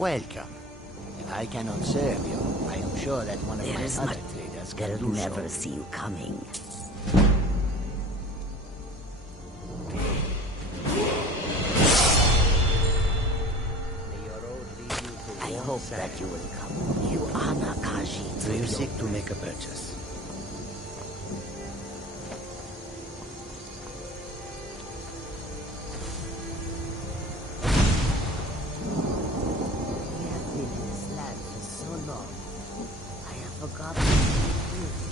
Welcome. If I cannot serve you, I am sure that one of my other traders can They'll do never so. see you coming. I hope that you will come. You honor Kaji. Do you seek to make a purchase? We have been in this land for so long. I have forgotten what it is.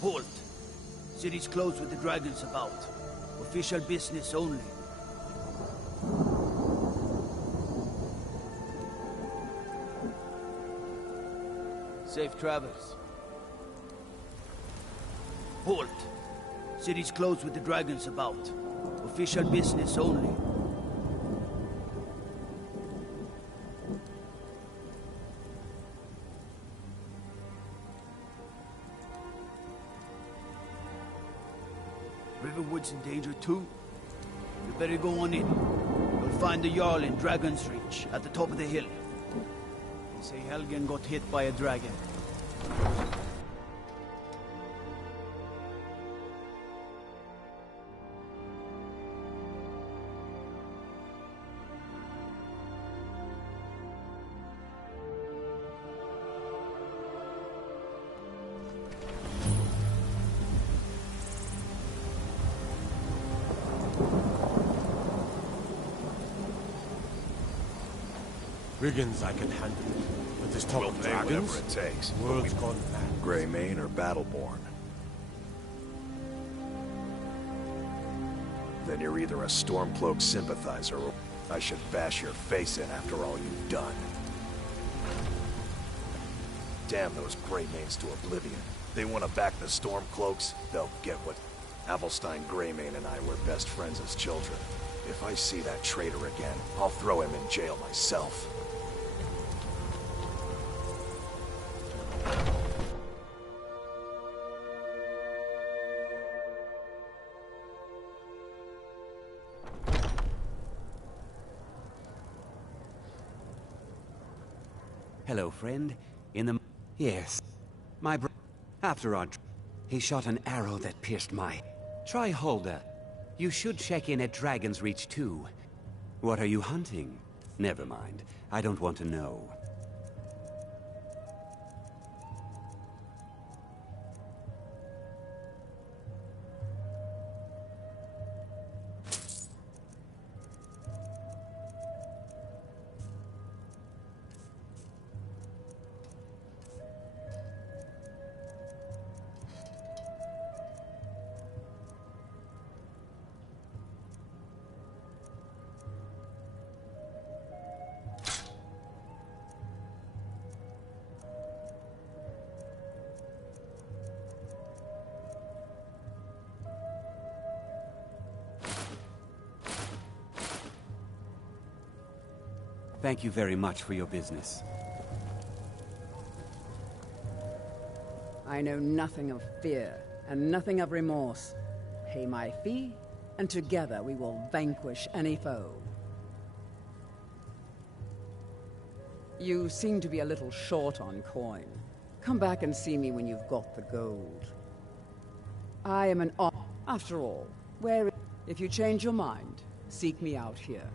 Halt! City's closed with the dragons about. Official business only. Safe travels. Halt! City's closed with the dragons about. Official business only. Riverwood's in danger too. You better go on in. You'll find the Jarl in Dragon's Reach, at the top of the hill. They say Helgen got hit by a dragon. Brigands I can handle. But this talk We'll of pay dragons? whatever it takes. World's gone mad. Greymane or Battleborn? Then you're either a Stormcloak sympathizer or I should bash your face in after all you've done. Damn those Greymanes to oblivion. They want to back the Stormcloaks, they'll get what... Avelstein Greymane and I were best friends as children. If I see that traitor again, I'll throw him in jail myself. Hello, friend. In the... Yes. My bro... After our... He shot an arrow that pierced my... Try Holder. You should check in at Dragon's Reach too. What are you hunting? Never mind. I don't want to know. Thank you very much for your business. I know nothing of fear, and nothing of remorse. Pay my fee, and together we will vanquish any foe. You seem to be a little short on coin. Come back and see me when you've got the gold. I am an after all, where... If you change your mind, seek me out here.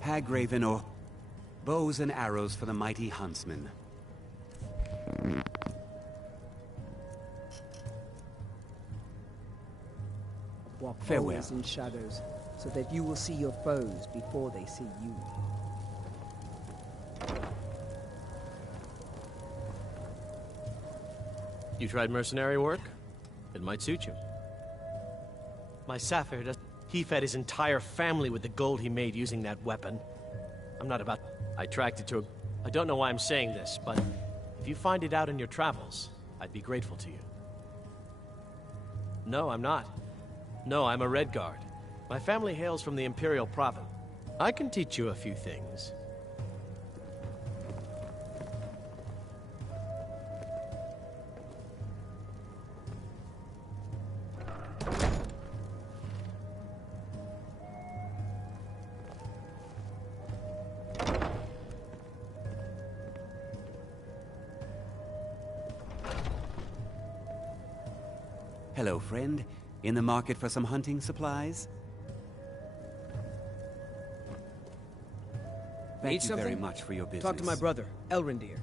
Hagraven or... Bows and arrows for the mighty huntsman. Walk Farewell. always in shadows, so that you will see your foes before they see you. You tried mercenary work? It might suit you. My Sapphire does... He fed his entire family with the gold he made using that weapon. I'm not about... I tracked it to a... I don't know why I'm saying this, but if you find it out in your travels, I'd be grateful to you. No, I'm not. No, I'm a Redguard. My family hails from the Imperial Province. I can teach you a few things. Hello, friend. In the market for some hunting supplies? Thank you very much for your business. Talk to my brother, Elrendir.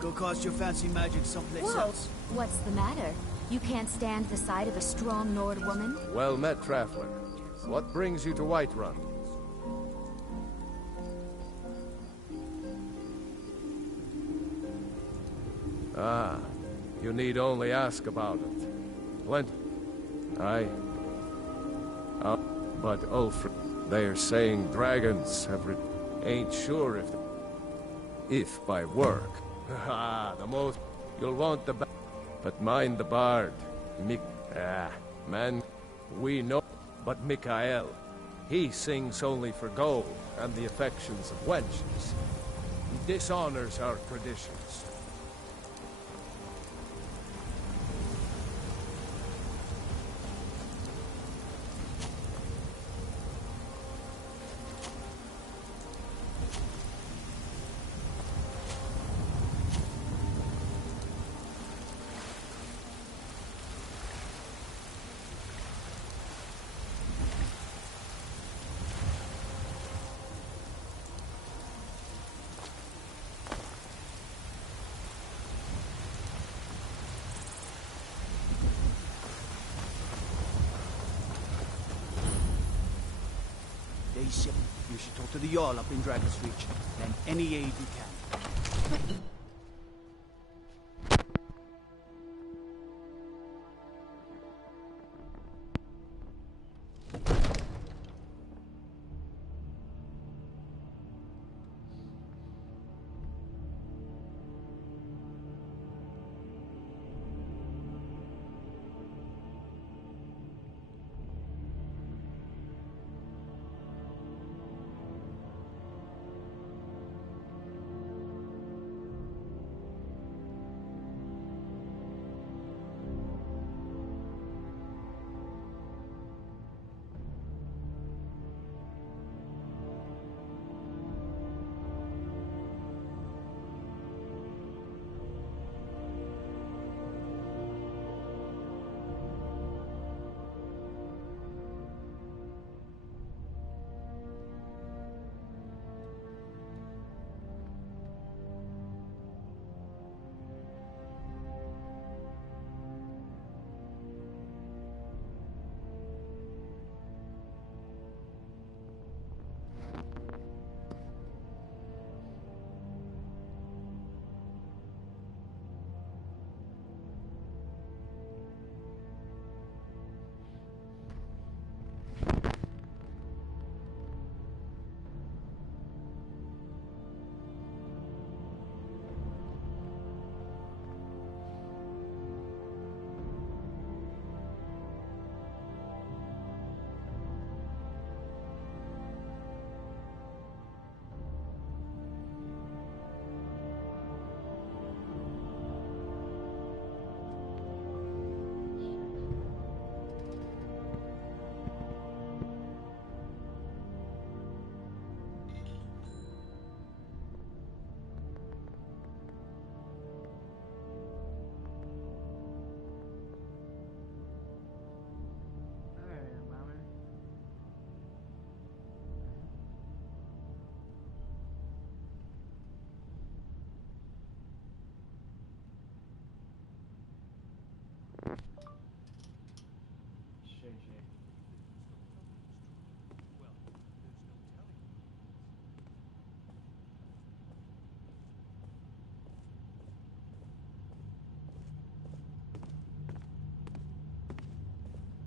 Go cast your fancy magic someplace Whoa! else. What's the matter? You can't stand the sight of a strong Nord woman? Well met, Traveler. What brings you to Whiterun? Ah, you need only ask about it. Plenty. But Ulfric, they're saying dragons have ain't sure if by work. Ah, the most you'll want the but mind the bard. Man, we know, but Mikael, he sings only for gold and the affections of wenches. He dishonors our traditions. Day 7. You should talk to the Jarl up in Dragon's Reach. Lend any aid you can.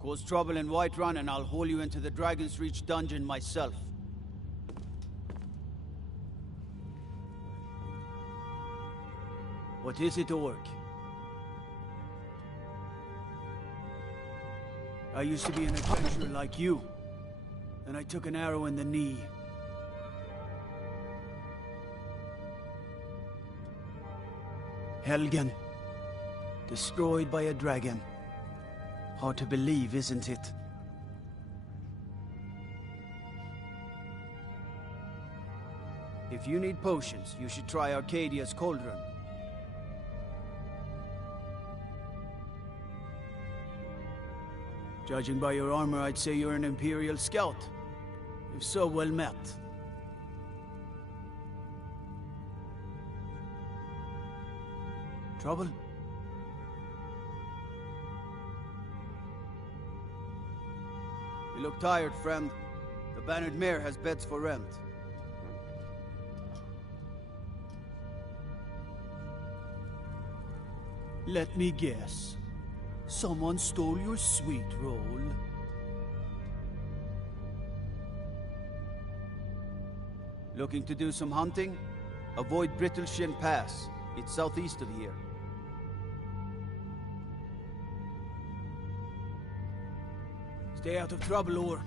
Cause trouble in Whiterun and I'll haul you into the Dragon's Reach dungeon myself. What is it, Orc? I used to be an adventurer like you, and I took an arrow in the knee. Helgen, destroyed by a dragon. Hard to believe, isn't it? If you need potions, you should try Arcadia's Cauldron. Judging by your armor, I'd say you're an Imperial scout. If so, well met. Trouble? You look tired, friend. The Bannered Mare has beds for rent. Let me guess. Someone stole your sweet roll. Looking to do some hunting? Avoid Brittleshin Pass. It's southeast of here. Stay out of trouble, Orc.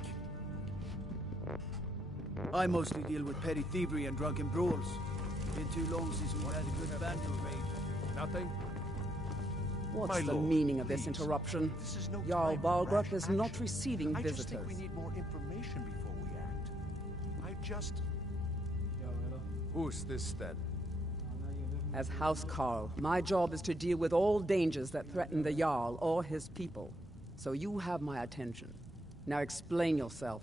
I mostly deal with petty thievery and drunken brawls. Been too long since we had a good banter raid. Nothing? What's My the lord, meaning of this please. interruption? This is no Jarl time for Balgruuf rash is not action. receiving I visitors. just think we need more information before we act. Who's this then? As House Carl, my job is to deal with all dangers that threaten the Jarl or his people. So you have my attention. Now explain yourself.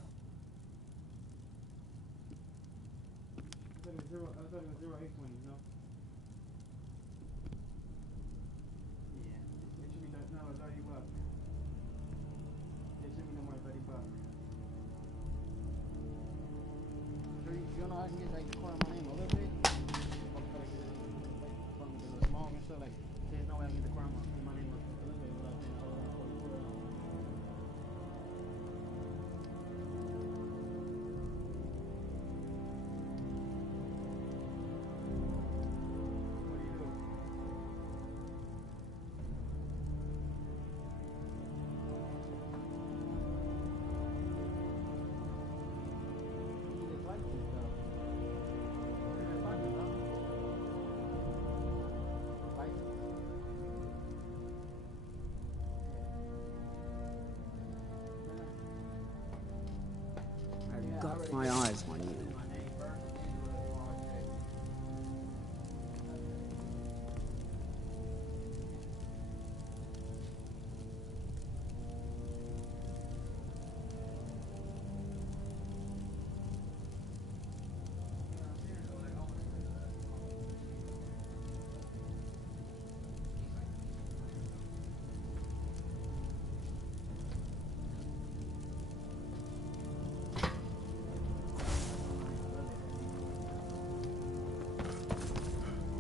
I've got my eyes on you.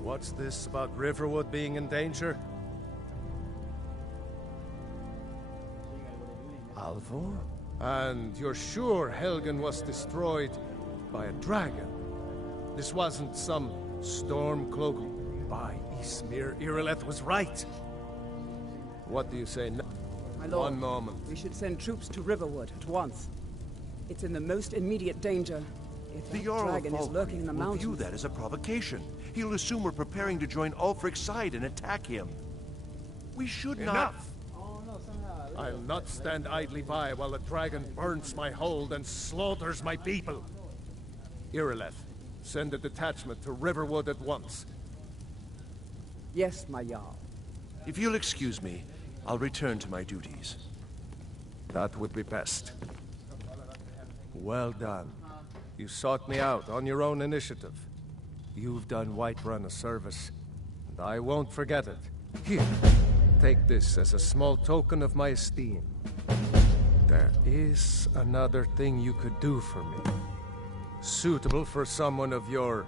What's this about Riverwood being in danger? Alvor? And you're sure Helgen was destroyed by a dragon? This wasn't some storm cloak. By Ysmir, Irileth was right. What do you say now? My lord, One moment. we should send troops to Riverwood at once. It's in the most immediate danger. If The that Jarl of dragon is lurking in the Valkyrie will view mountains... that as a provocation. He'll assume we're preparing to join Ulfric's side and attack him. We should not... Enough! I'll not stand idly by while the dragon burns my hold and slaughters my people. Irileth, send a detachment to Riverwood at once. Yes, my Jarl. If you'll excuse me, I'll return to my duties. That would be best. Well done. You sought me out on your own initiative. You've done Whiterun a service, and I won't forget it. Here, take this as a small token of my esteem. There is another thing you could do for me. Suitable for someone of your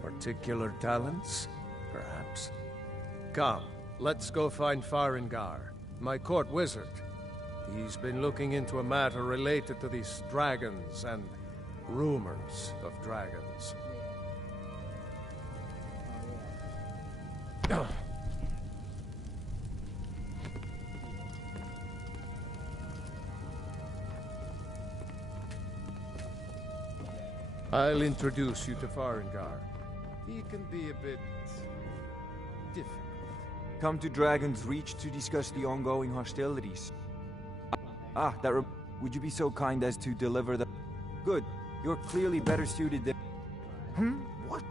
particular talents, perhaps. Come, let's go find Farengar, my court wizard. He's been looking into a matter related to these dragons and rumors of dragons. I'll introduce you to Farengar. He can be a bit difficult. Come to Dragon's Reach to discuss the ongoing hostilities. Would you be so kind as to deliver the... Good. You're clearly better suited than... What?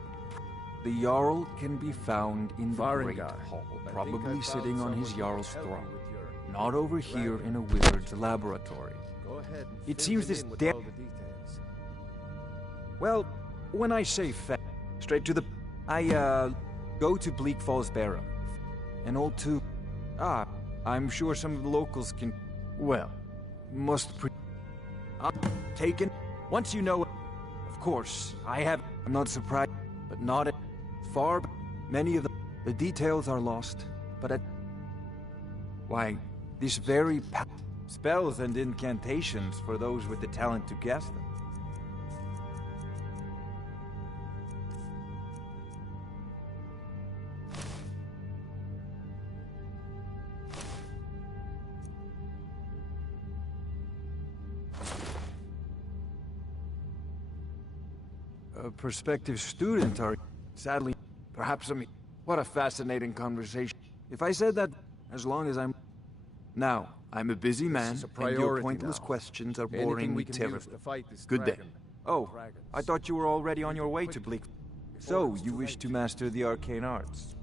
The Jarl can be found in the Great Hall, probably sitting on his Jarl's throne. Not over here in a wizard's laboratory. Go ahead. It seems this damn... Well, when I say straight to the... I, go to Bleak Falls Barrow. An old tomb. I'm sure some of the locals can... Well, must taken. Once you know... Of course, I'm not surprised, but not at... Far... Many of the details are lost, but at... Why, this very... Spells and incantations for those with the talent to guess them. A prospective student are... Sadly, perhaps what a fascinating conversation. If I said that, as long as I'm... Now, I'm a busy man, and your pointless questions are boring me terribly. Good day. Oh, I thought you were already on your way to Bleak... So, you wish to master the arcane arts?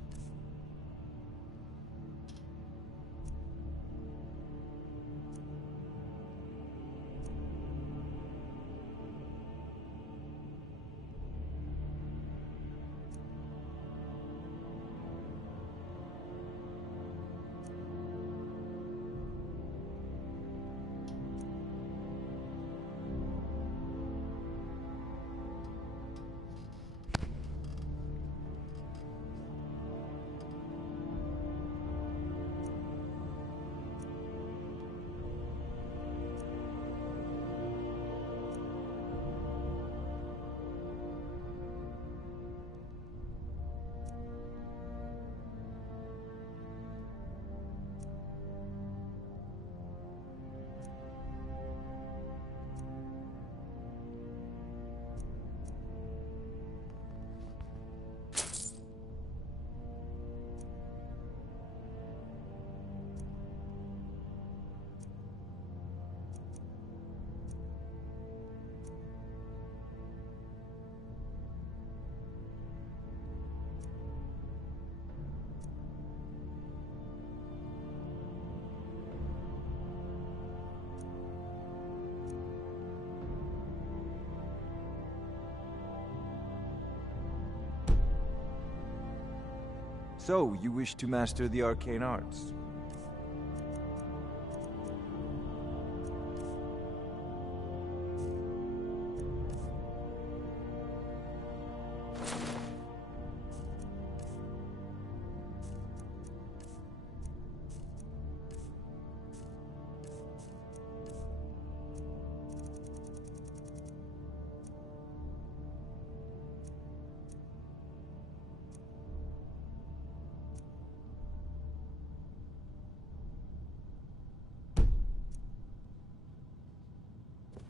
So, you wish to master the arcane arts?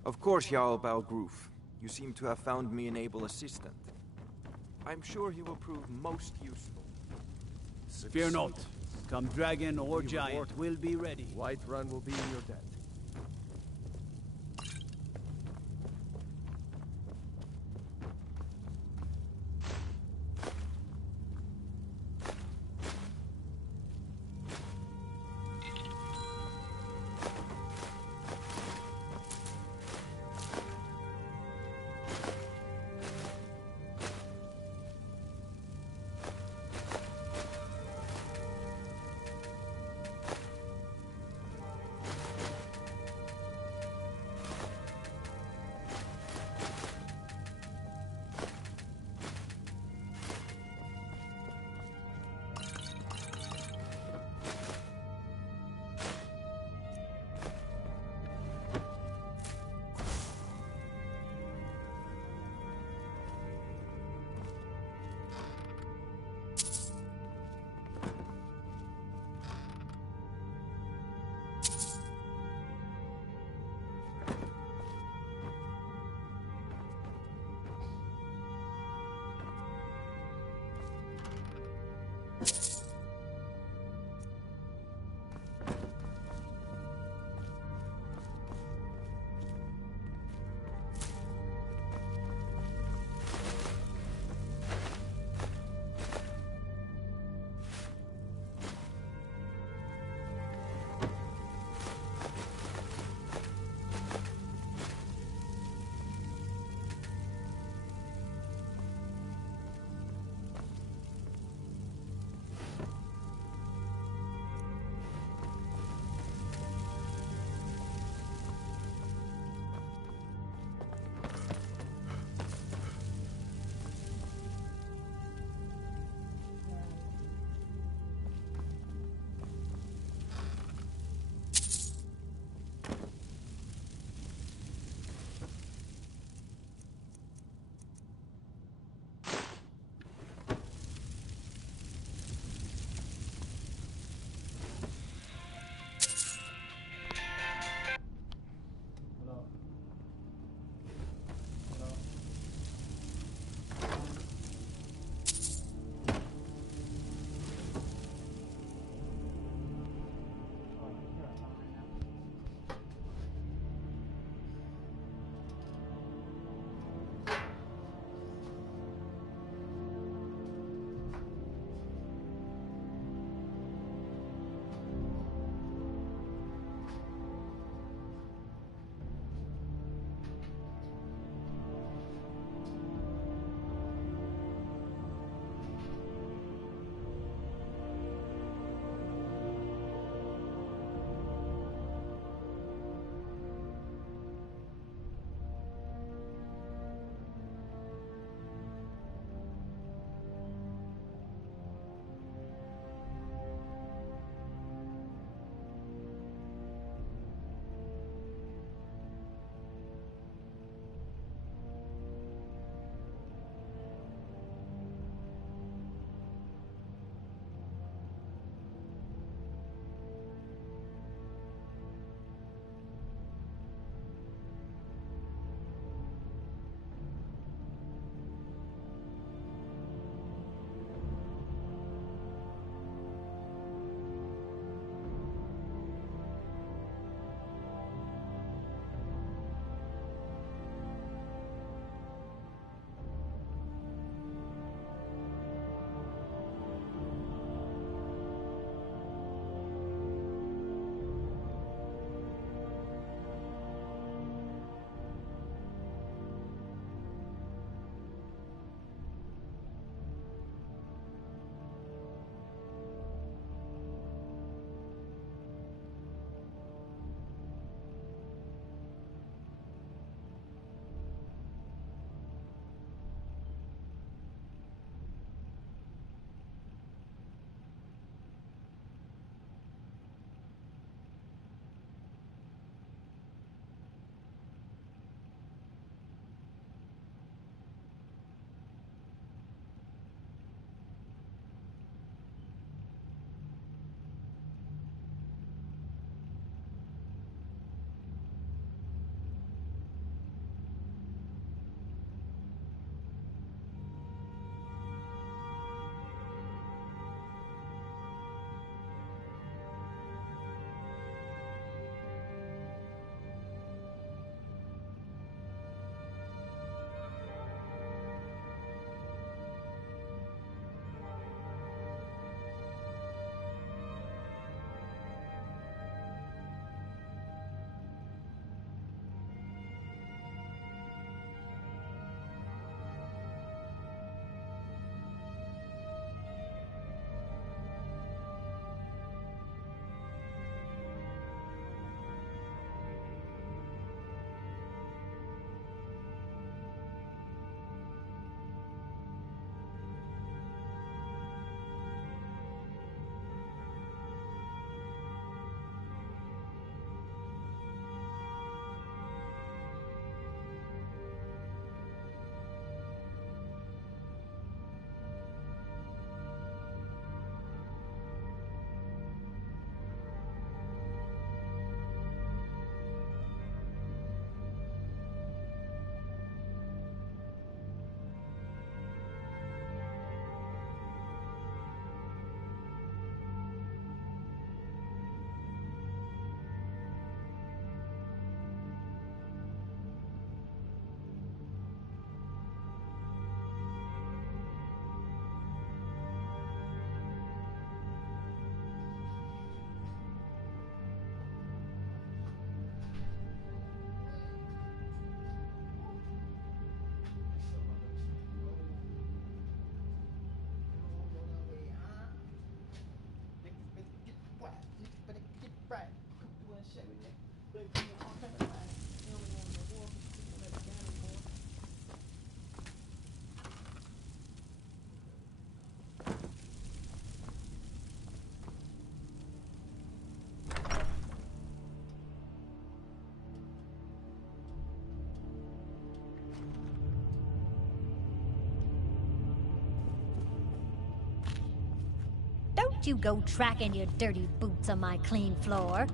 Of course, Jarl Balgroof. You seem to have found me an able assistant. I'm sure he will prove most useful. Fear not. Come dragon or giant, we'll be ready. Whiterun will be in your debt. Don't you go tracking your dirty boots on my clean floor.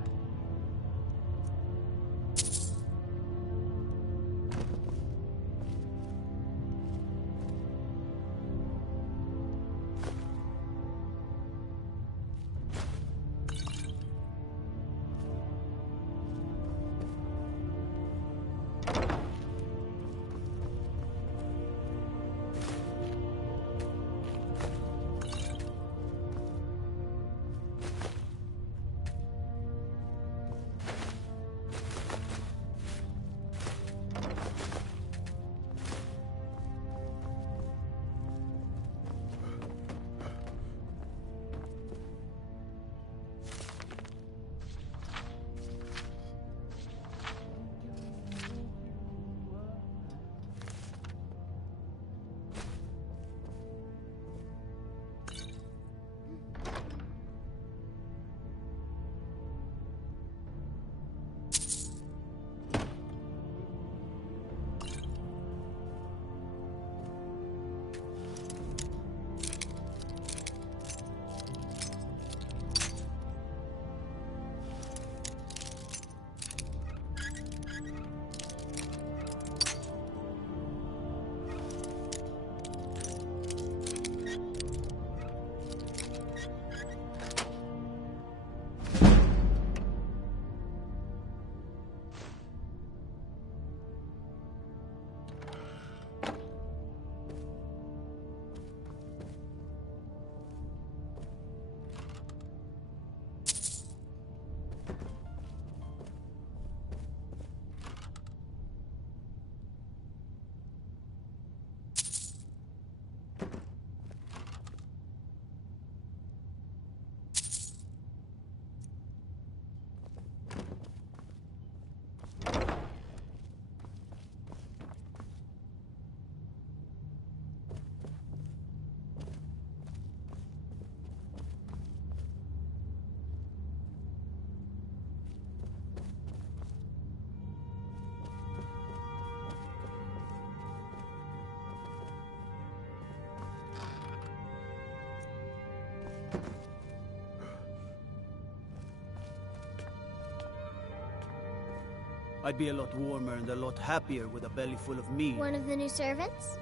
I'd be a lot warmer and a lot happier with a belly full of meat. One of the new servants?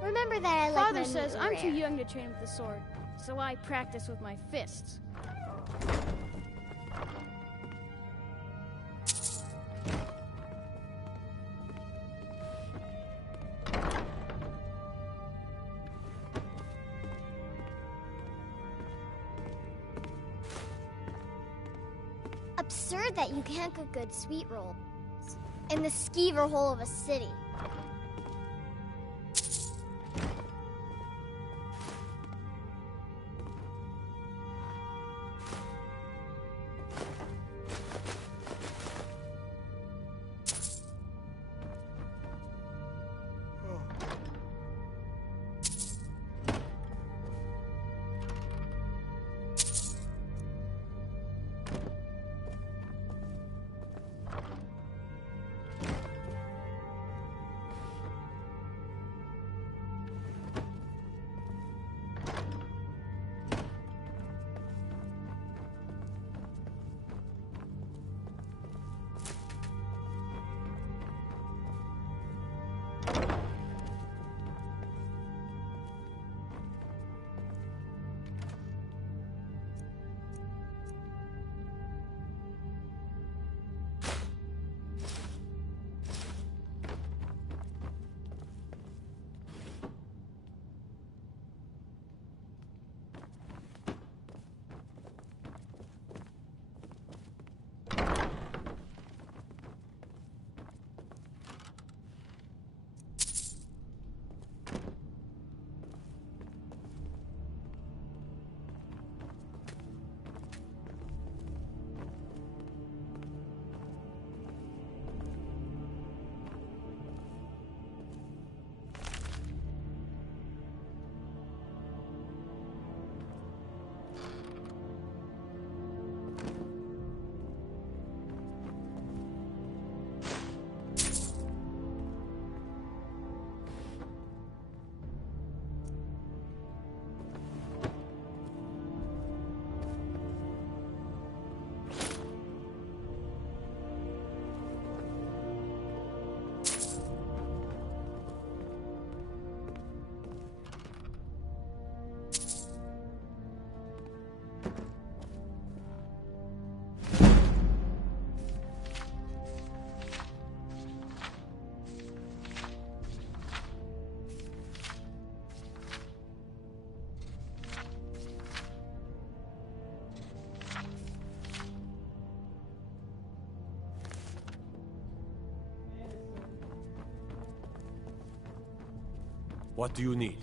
Remember that I like Father my says meat I'm too rare. young to train with the sword, so I practice with my fists. Absurd that you can't cook good sweet rolls in the skeever hole of a city. What do you need?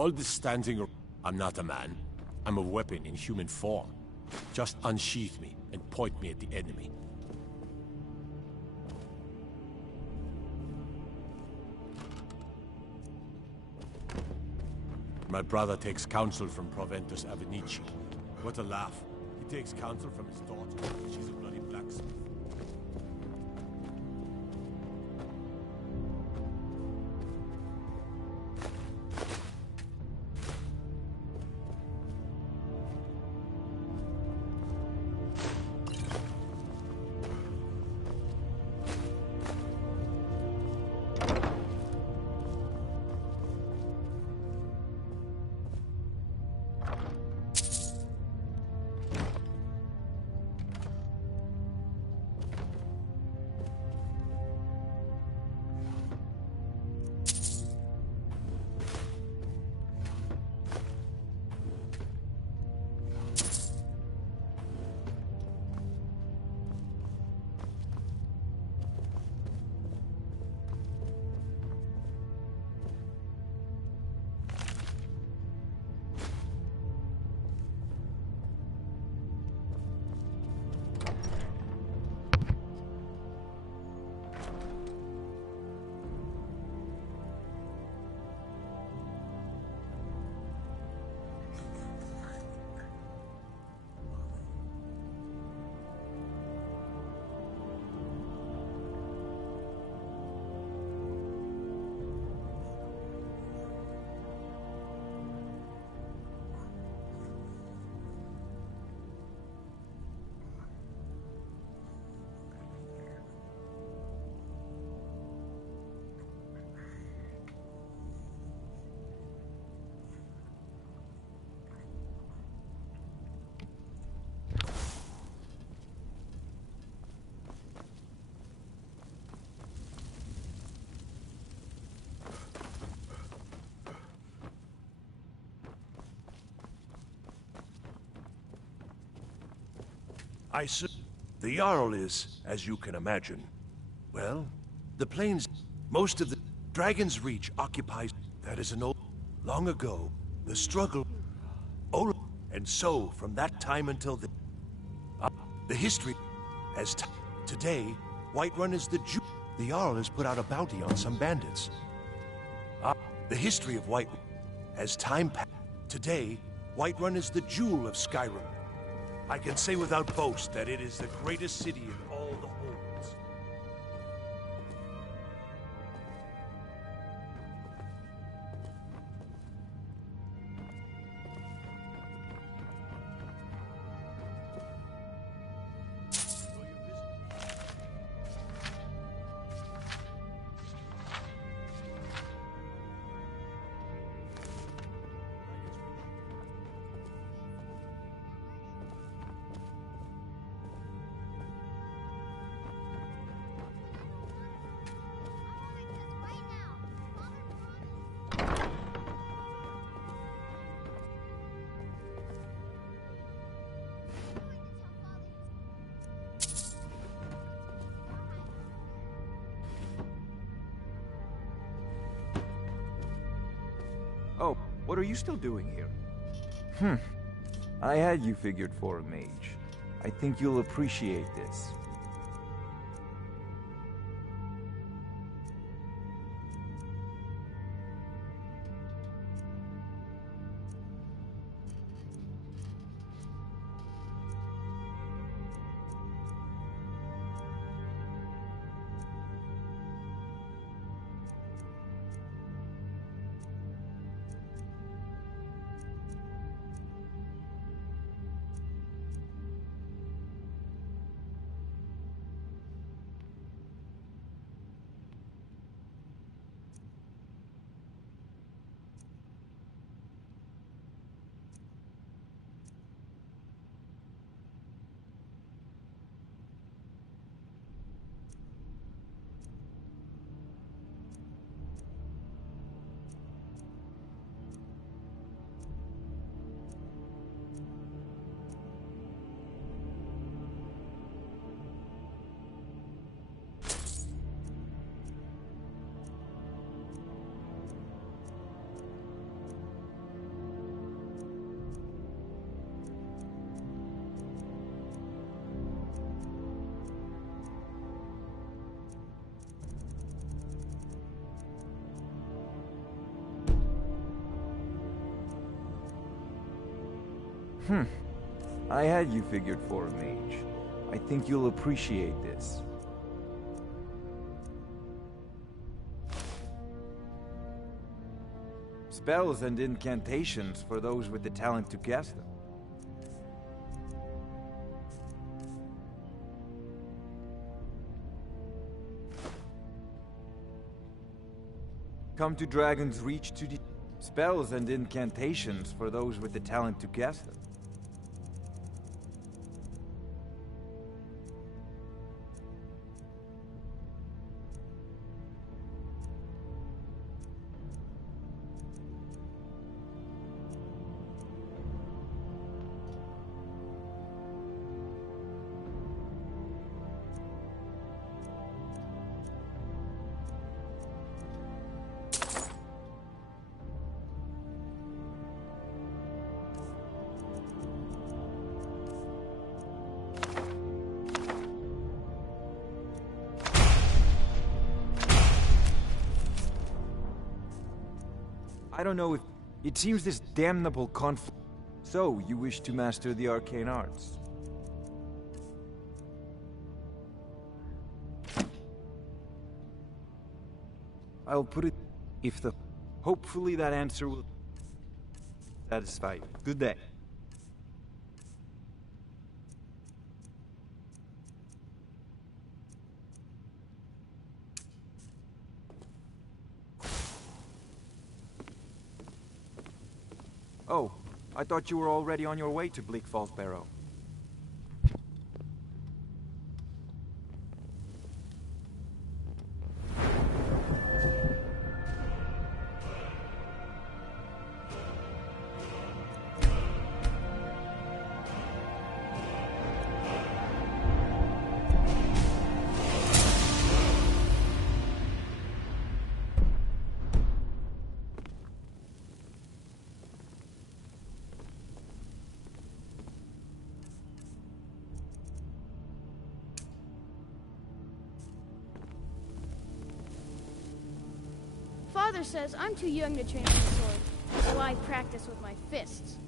All this standing. I'm not a man. I'm a weapon in human form. Just unsheath me and point me at the enemy. My brother takes counsel from Proventus Avenici. What a laugh. He takes counsel from his daughter. She's a bloody blacksmith. The Jarl is, as you can imagine, well, the plains, most of the Dragon's Reach occupies. That is an old, long ago, the struggle. Oh, and so from that time until the history, as today, Whiterun is the Jew. The Jarl has put out a bounty on some bandits. The history of Whiterun, as time passed. Today, Whiterun is the jewel of Skyrim. I can say without boast that it is the greatest city in all the holds. Oh, what are you still doing here? I had you figured for a mage. I think you'll appreciate this. I had you figured for a mage. I think you'll appreciate this. Spells and incantations for those with the talent to cast them. Come to Dragon's Reach to spells and incantations for those with the talent to cast them. I don't know if... It seems this damnable conflict... So, you wish to master the arcane arts? I'll put it... If the... Hopefully that answer will... satisfy you. Good day. Oh, I thought you were already on your way to Bleak Falls Barrow. father says I'm too young to train with a sword, so I practice with my fists.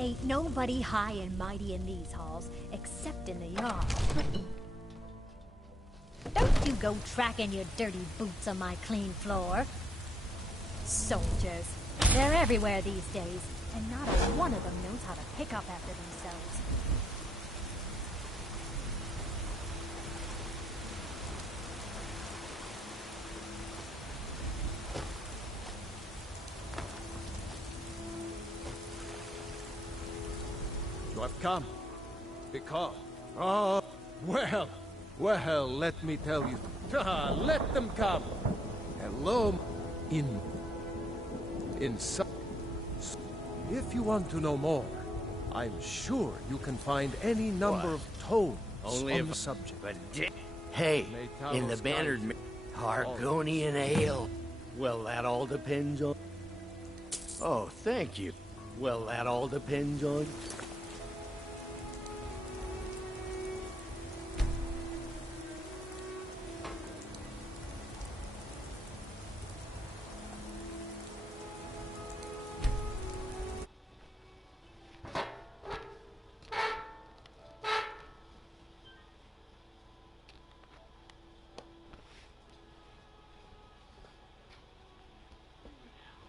Ain't nobody high and mighty in these halls, except in the Jarl. Don't you go tracking your dirty boots on my clean floor. Soldiers. They're everywhere these days, and not a one of them knows how to pick up after themselves. You have come because... Oh, well, let me tell you. Let them come. Hello, in some... If you want to know more, I'm sure you can find any number of tomes Only on the subject. But hey, in the bannered Argonian ale. Well, that all depends on... Oh, thank you. Well, that all depends on...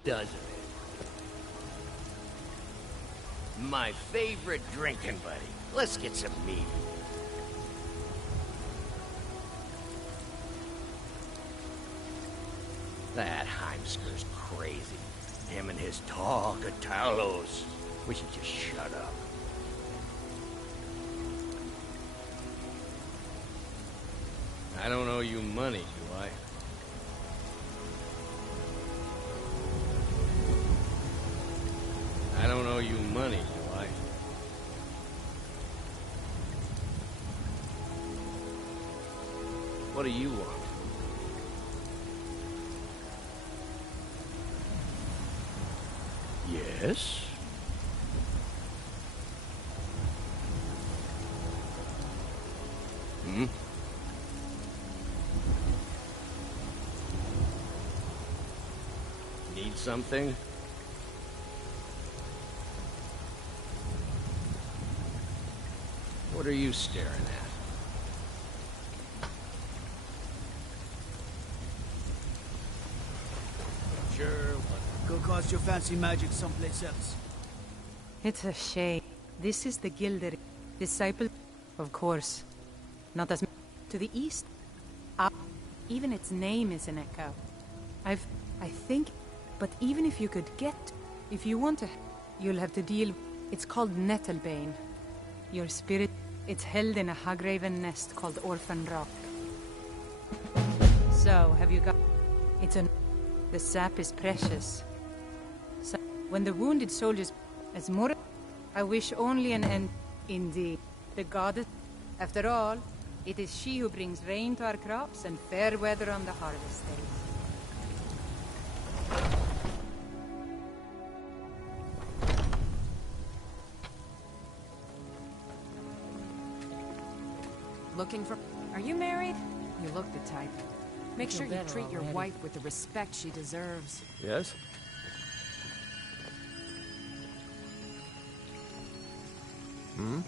Doesn't it? My favorite drinking buddy. Let's get some meat. That Heimsker's crazy. Him and his talk of Talos. We should just shut up. I don't owe you money, do I? I don't owe you money, do I? What do you want? Yes? Hmm? Need something? What are you staring at? Sure, go cast your fancy magic someplace else. It's a shame. This is the Gilder disciple, of course. Not as to the east. Even its name is an echo. I think, but even if you could get, if you want to, you'll have to deal. It's called Nettlebane. Your spirit, it's held in a Hagraven nest called Orphan Rock. So, have you got... The sap is precious. So, when the wounded soldiers... As more... I wish only an end... Indeed. The goddess... After all, it is she who brings rain to our crops and fair weather on the harvest days. Looking for... Are you married? You look the type. Make sure you treat your wife with the respect she deserves. Yes? Hmm?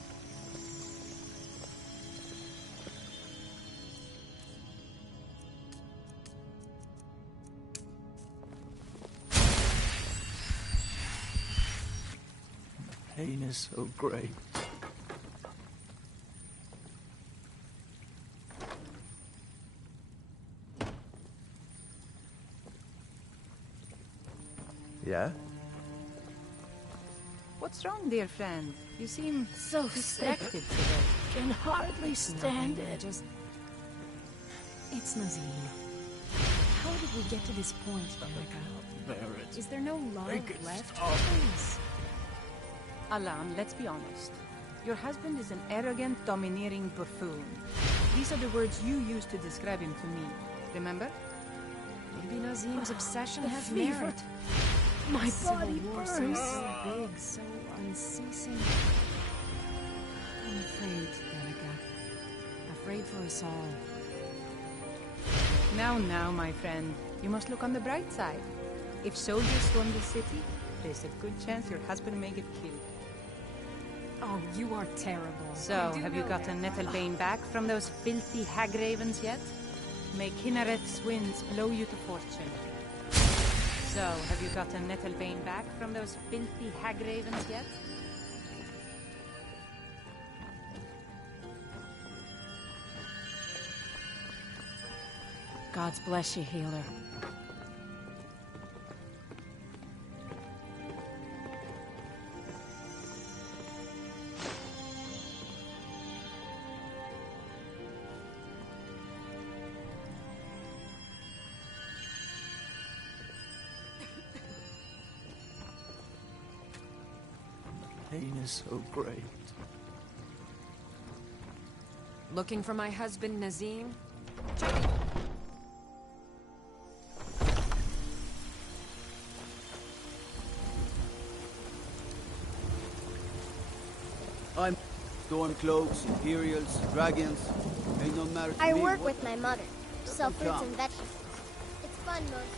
Pain is so great. Yeah? What's wrong, dear friend? You seem so distracted sick. today. Can hardly stand it. It's Nazim. How How did we get to this point, Danica? Is there no love left? Please. Alan, let's be honest. Your husband is an arrogant, domineering buffoon. These are the words you used to describe him to me. Remember? Maybe Nazim's obsession has fever. merit. My Civil body war burns. so big, so unceasing. I'm afraid, Danica. Afraid for us all. Now, my friend. You must look on the bright side. If soldiers storm the city, there's a good chance your husband may get killed. Oh, you are terrible. So, I do have you know gotten that. Nettlebane back from those filthy hag ravens yet? May Kinnereth's winds blow you to fortune. So, have you gotten Nettlebane back from those filthy hag ravens yet? God's bless you, healer. Pain is so great. Looking for my husband, Nazim? I'm Stormcloaks, Imperials, Dragons. Ain't no matter to I me work what- with my mother. Sell fruits Come. and vegetables. It's fun most.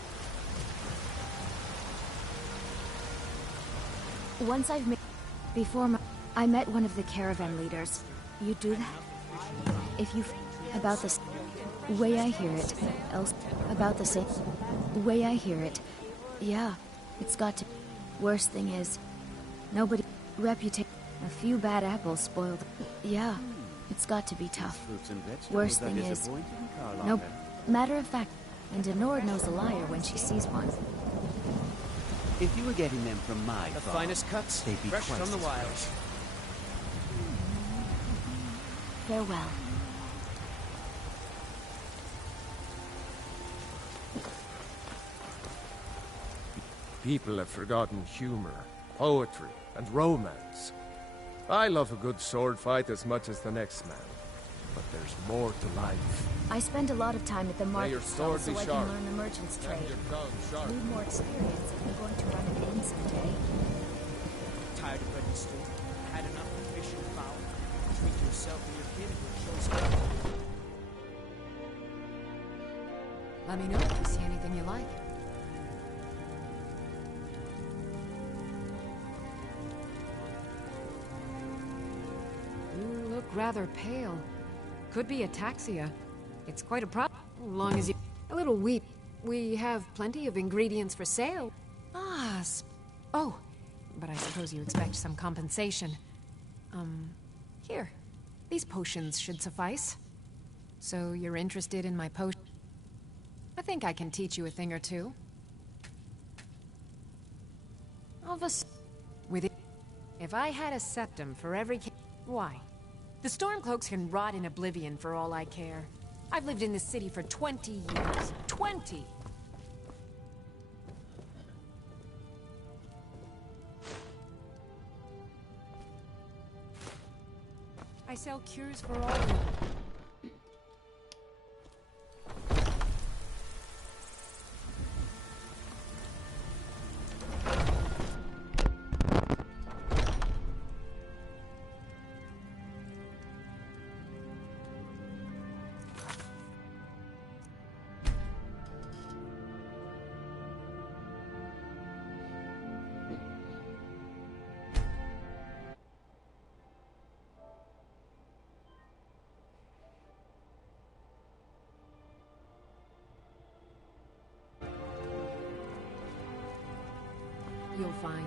Once I've made... I met one of the caravan leaders. You do that? If you... About the... Way I hear it. Else... About the same... Way I hear it. Yeah. It's got to... Worst thing is... Nobody... Reputation... A few bad apples spoiled... Yeah. It's got to be tough. Fruits and vegetables Worst are thing is... disappointing, No... Carlotta. Matter of fact... And Denord knows a liar when she sees one. If you were getting them from my The farm, finest cuts, they'd be fresh twice from the as wild. fresh. Farewell. People have forgotten humor, poetry, and romance. I love a good sword fight as much as the next man. But there's more to life. I spend a lot of time at the May your market stall sword so be I sharp. can learn the merchant's And trade. your tongue sharp. Need more experience if I'm going to run an inn someday. Tired of bread and stew. Had enough of fish and fowl. Treat yourself and your kid and show some. Let me know if you see anything you like. You look rather pale. Could be ataxia. It's quite a problem. Long as you... A little weep. We have plenty of ingredients for sale. Oh, but I suppose you expect some compensation. Here. These potions should suffice. So you're interested in my potion? I think I can teach you a thing or two. With it, if I had a septum for every why? The Stormcloaks can rot in oblivion for all I care. I've lived in this city for 20 years. 20! I sell cures for all. You'll find